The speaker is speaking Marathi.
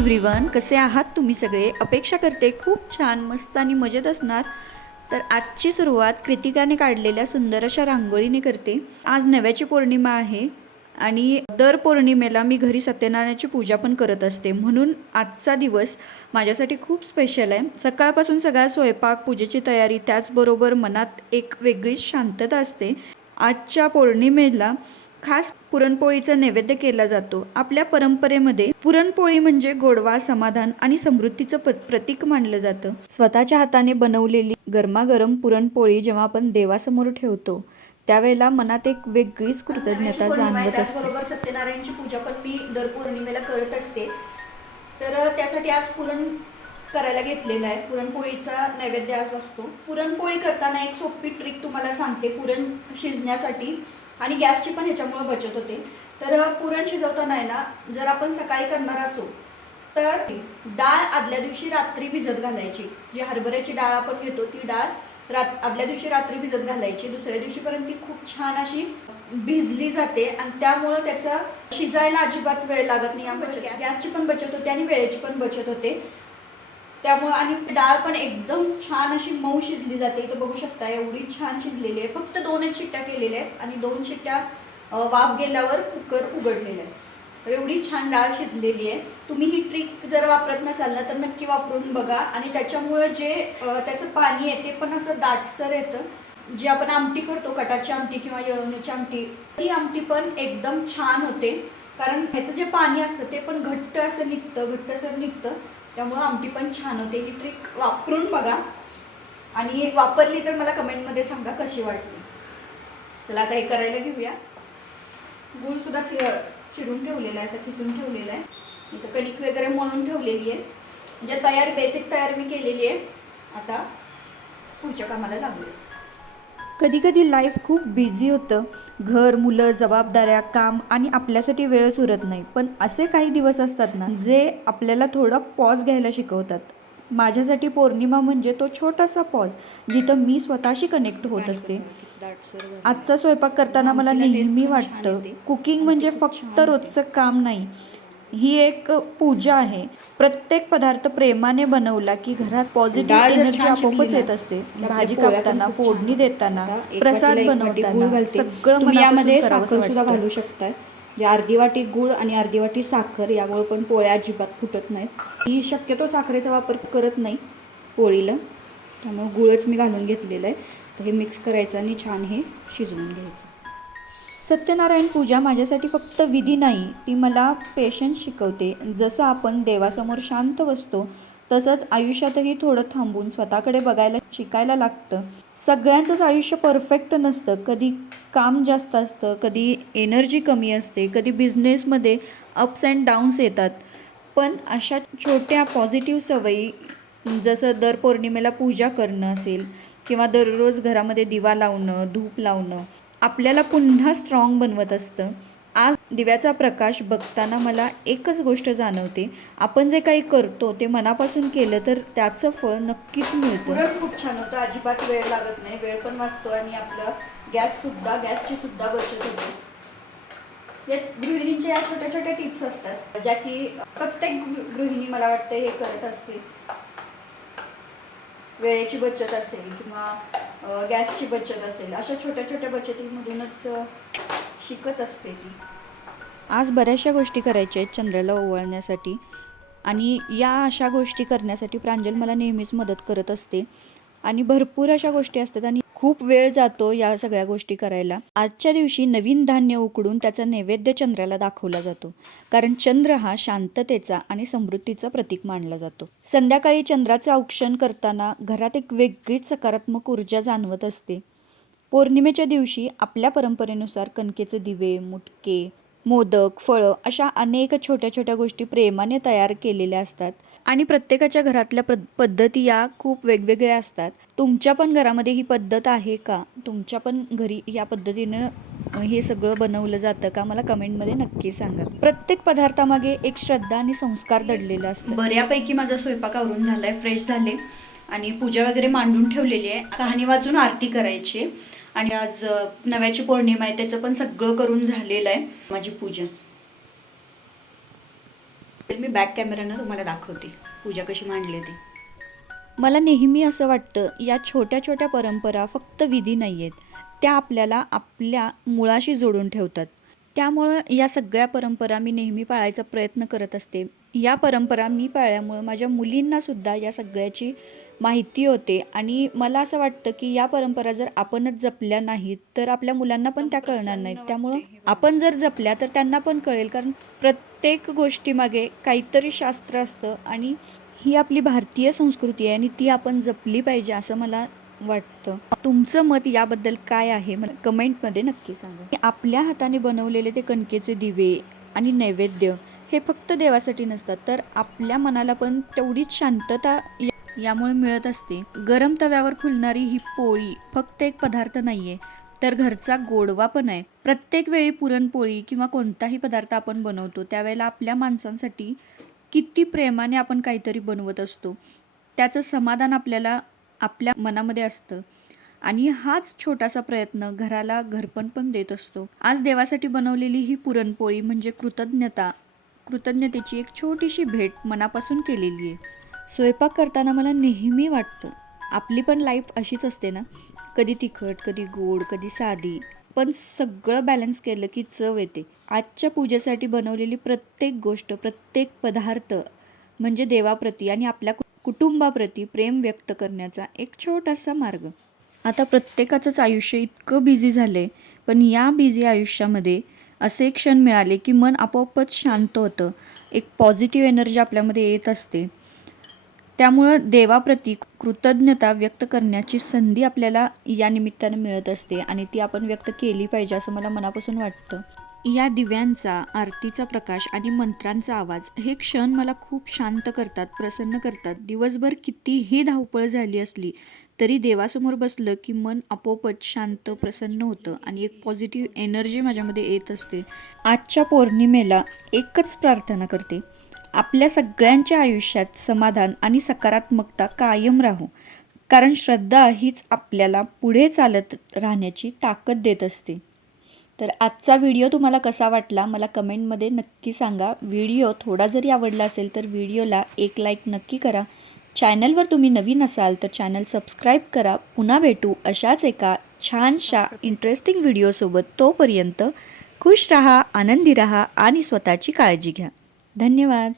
एव्हरीवन, कसे आहात तुम्ही सगळे? अपेक्षा करते खूप छान, मस्त आणि मजेत असणार. तर आजची सुरुवात कृतिकाने काढलेल्या सुंदर अशा रांगोळीने करते. आज नव्याची पौर्णिमा आहे आणि दर पौर्णिमेला मी घरी सत्यनारायणाची पूजा पण करत असते. म्हणून आजचा दिवस माझ्यासाठी खूप स्पेशल आहे. सकाळपासून सगळा स्वयंपाक, पूजेची तयारी, त्याचबरोबर मनात एक वेगळीच शांतता असते. आजच्या पौर्णिमेला खास पुरणपोळीचा नैवेद्य केला जातो. आपल्या परंपरेमध्ये पुरणपोळी म्हणजे गोडवा, समाधान आणि समृद्धीचं प्रतीक मानलं जातं. स्वतःच्या हाताने बनवलेली गरमागरम पुरणपोळी जेव्हा आपण देवासमोर ठेवतो त्यावेळेला मनात एक वेगळीच कृतज्ञता जाणवत असते. त्याचबरोबर सत्यनारायणची पूजा पण मी दर पौर्णिमेला करत असते. तर त्यासाठी आज पुरण करायला घेतलेला आहे. पुरणपोळीचा नैवेद्य असा असतो. पुरणपोळी करताना एक सोपी ट्रिक तुम्हाला सांगते पुरण शिजण्यासाठी, आणि गॅसची पण ह्याच्यामुळे बचत होते. तर पुरण शिजवताना आहे ना, जर आपण सकाळी करणार असो तर डाळ आदल्या दिवशी रात्री भिजत घालायची. जी हरभऱ्याची डाळ आपण घेतो ती डाळ आदल्या दिवशी रात्री भिजत घालायची. दुसऱ्या दिवशीपर्यंत ती खूप छान अशी भिजली जाते आणि त्यामुळं त्याचा शिजायला अजिबात वेळ लागत नाही. गॅसची पण बचत होते आणि वेळेची पण बचत होते. त्यामुळे आणि डाळ पण एकदम छान अशी मऊ शिजली जाते. इथं बघू शकता एवढी छान शिजलेली आहे. फक्त 2च शिट्ट्या केलेल्या आहेत आणि 2 शिट्ट्या वाफ गेल्यावर कुकर उघडलेलं आहे. तर एवढी छान डाळ शिजलेली आहे. तुम्ही ही ट्रिक जर वापरत नसाल ना तर नक्की वापरून बघा. आणि त्याच्यामुळं जे त्याचं पाणी आहे ते पण असं दाटसर येतं. जी आपण आमटी करतो, कटाची आमटी किंवा येळवण्याची आमटी, ती आमटी पण एकदम छान होते. कारण ह्याचं जे पाणी असतं ते पण घट्टसर निघतं. त्यामुळं आमटी पण छान होते. ही ट्रिक वापरून बघा आणि वापरली तर मला कमेंटमध्ये सांगा कशी वाटली. चला आता हे करायला घेऊया. गूळ सुद्धा चिरून ठेवलेला आहे, असं खिसून ठेवलेला आहे. इथं कणिक वगैरे मळून ठेवलेली आहे. म्हणजे बेसिक तयारी मी केलेली आहे. आता पुढच्या कामाला लागले. कधी कधी लाईफ खूप बिझी होतं. घर, मुलं, जबाबदाऱ्या, काम आणि आपल्यासाठी वेळच उरत नाही. पण असे काही दिवस असतात ना जे आपल्याला थोडा पॉज घ्यायला शिकवतात. माझ्यासाठी पौर्णिमा म्हणजे तो छोटासा पॉज जिथं मी स्वतःशी कनेक्ट होत असते. आजचा स्वयंपाक करताना मला नेहमी वाटतं कुकिंग म्हणजे फक्त रोजचं काम नाही, ही एक पूजा आहे. प्रत्येक पदार्थ प्रेमाने बनवला की घरात पॉझिटिव्ह एनर्जी आपोआपच येत असते. भाजी कापताना, फोडणी देताना, प्रसाद बनवताना सगळं तुम्ही यामध्ये मनापासून साखर सुद्धा वाटतं. घालू शकताय. म्हणजे अर्धी वाटी गूळ आणि अर्धी वाटी साखर, यामुळे पण पोळ्या अजिबात फुटत नाहीत. मी शक्यतो साखरेचा वापर करत नाही पोळीला, त्यामुळे गूळच मी घालून घेतलेलं आहे. तर हे मिक्स करायचं आणि छान हे शिजवून घ्यायचं. सत्यनारायण पूजा माझ्यासाठी फक्त विधी नाही, ती मला पेशन्स शिकवते. जसं आपण देवासमोर शांत बसतो तसंच आयुष्यातही थोडं थांबून स्वतःकडे बघायला शिकायला लागतं. सगळ्यांचंच आयुष्य परफेक्ट नसतं. कधी काम जास्त असतं, कधी एनर्जी कमी असते, कधी बिझनेसमध्ये अप्स अँड डाऊन्स येतात. पण अशा छोट्या पॉझिटिव्ह सवयी, जसं दर पौर्णिमेला पूजा करणं असेल किंवा दररोज घरामध्ये दिवा लावणं, धूप लावणं, आपल्याला पुन्हा स्ट्रॉंग बनवत असतं. आज दिव्याचा प्रकाश बघताना मला एकच गोष्ट जाणवते, आपण जे काही करतो ते मनापासून केलं तर त्याचं फळ नक्कीच मिळतं. पुरण खूप छान होतं, अजिबात वेळ लागत नाही, वेळ पण वाचतो आणि आपलं गॅसची सुद्धा बचत होते. या गृहिणींच्या या छोट्या छोट्या टिप्स असतात ज्या की प्रत्येक गृहिणी मला वाटतं हे करत असते. वेळेची बचत असेल किंवा गॅसची बचत असेल, अशा छोट्या छोट्या बचतीमधूनच शिकत असते ती. आज बऱ्याचशा गोष्टी करायच्या आहेत चंद्राला ओवाळण्यासाठी, आणि या अशा गोष्टी करण्यासाठी प्रांजल मला नेहमीच मदत करत असते. आणि भरपूर अशा गोष्टी असतात आणि खूप वेळ जातो या सगळ्या गोष्टी करायला. आजच्या दिवशी नवीन धान्य उकडून त्याचा नैवेद्य चंद्राला दाखवला जातो, कारण चंद्र हा शांततेचा आणि समृद्धीचा प्रतीक मानला जातो. संध्याकाळी चंद्राचं औक्षण करताना घरात एक वेगळीच सकारात्मक ऊर्जा जाणवत असते. पौर्णिमेच्या दिवशी आपल्या परंपरेनुसार कणकेचे दिवे, मुटके, मोदक, फळं अशा अनेक छोट्या छोट्या गोष्टी प्रेमाने तयार केलेल्या असतात आणि प्रत्येकाच्या घरातल्या पद्धती या खूप वेगवेगळ्या असतात. तुमच्या पण घरामध्ये ही पद्धत आहे का? तुमच्या पण घरी या पद्धतीनं हे सगळं बनवलं जातं का? मला कमेंटमध्ये नक्की सांगा. प्रत्येक पदार्थामागे एक श्रद्धा आणि संस्कार दडलेला असतं. बऱ्यापैकी माझा स्वयंपाक आवरून झालाय, फ्रेश झाले आणि पूजा वगैरे मांडून ठेवलेली आहे. कहाणी वाचून आरती करायची आणि आज नव्याची पौर्णिमा आहे, त्याचं पण सगळं करून झालेलं आहे माझी पूजा. तर मी बॅक कॅमेरानं तुम्हाला दाखवते पूजा कशी मांडली ती. मला नेहमी असं वाटतं या छोट्या छोट्या परंपरा फक्त विधी नाही आहेत, त्या आपल्याला आपल्या मुळाशी जोडून ठेवतात. त्यामुळं या सगळ्या परंपरा मी नेहमी पाळायचा प्रयत्न करत असते. या परंपरा मी पाळल्यामुळं माझ्या मुलींनासुद्धा या सगळ्याची माहिती होते आणि मला असं वाटतं की या परंपरा जर आपणच जपल्या नाहीत तर आपल्या मुलांना पण त्या कळणार नाहीत. त्यामुळं आपण जर जपल्या तर त्यांना पण कळेल, कारण प्रत्येक गोष्टीमागे काहीतरी शास्त्र असतं आणि ही आपली भारतीय संस्कृती आहे आणि ती आपण जपली पाहिजे असं मला वाटतं. तुमचं मत याबद्दल काय आहे मला कमेंटमध्ये नक्की सांगा. आपल्या हाताने बनवलेले ते कणकेचे दिवे आणि नैवेद्य हे फक्त देवासाठी नसतात, तर आपल्या मनाला पण तेवढीच शांतता यामुळे मिळत असते. गरम तव्यावर फुलणारी ही पोळी फक्त एक पदार्थ नाहीये, तर घरचा गोडवा पण आहे. प्रत्येक वेळी पुरणपोळी किंवा कोणताही पदार्थ आपण बनवतो त्यावेळेला आपल्या माणसांसाठी किती प्रेमाने आपण काहीतरी बनवत असतो, त्याचं समाधान आपल्याला आपल्या मनामध्ये असतं आणि हाच छोटासा प्रयत्न घराला घरपण पण देत असतो. आज देवासाठी बनवलेली ही पुरणपोळी म्हणजे कृतज्ञतेची एक छोटीशी भेट मनापासून केलेली आहे. स्वयंपाक करताना मला नेहमी वाटतं आपली पण लाईफ अशीच असते ना, कधी तिखट, कधी गोड, कधी साधी, पण सगळं बॅलन्स केलं की चव येते. आजच्या पूजेसाठी बनवलेली प्रत्येक गोष्ट, प्रत्येक पदार्थ म्हणजे देवाप्रती आणि आपल्या कुटुंबाप्रती प्रेम व्यक्त करण्याचा एक छोटासा मार्ग. आता प्रत्येकाचंच आयुष्य इतकं बिझी झालं आहे, पण या बिझी आयुष्यामध्ये असे क्षण मिळाले की मन आपोआपच शांत होतं. एक पॉझिटिव्ह एनर्जी आपल्यामध्ये येत असते. त्यामुळं देवाप्रती कृतज्ञता व्यक्त करण्याची संधी आपल्याला या निमित्तानं मिळत असते आणि ती आपण व्यक्त केली पाहिजे असं मला मनापासून वाटतं. या दिव्यांचा, आरतीचा प्रकाश आणि मंत्रांचा आवाज हे क्षण मला खूप शांत करतात, प्रसन्न करतात. दिवसभर कितीही धावपळ झाली असली तरी देवासमोर बसलं की मन आपोआपच शांत, प्रसन्न होतं आणि एक पॉझिटिव्ह एनर्जी माझ्यामध्ये येत असते. आजच्या पौर्णिमेला एकच प्रार्थना करते, आपल्या सगळ्यांच्या आयुष्यात समाधान आणि सकारात्मकता कायम राहो, कारण श्रद्धा हीच आपल्याला पुढे चालत राहण्याची ताकद देत असते. तर आजचा व्हिडिओ तुम्हाला कसा वाटला मला कमेंटमध्ये नक्की सांगा. व्हिडिओ थोडा जरी आवडला असेल तर व्हिडिओला एक लाईक नक्की करा. चॅनलवर तुम्ही नवीन असाल तर चॅनल सबस्क्राईब करा. पुन्हा भेटू अशाच एका छानशा इंटरेस्टिंग व्हिडिओसोबत. तोपर्यंत खुश राहा, आनंदी राहा आणि स्वतःची काळजी घ्या. धन्यवाद.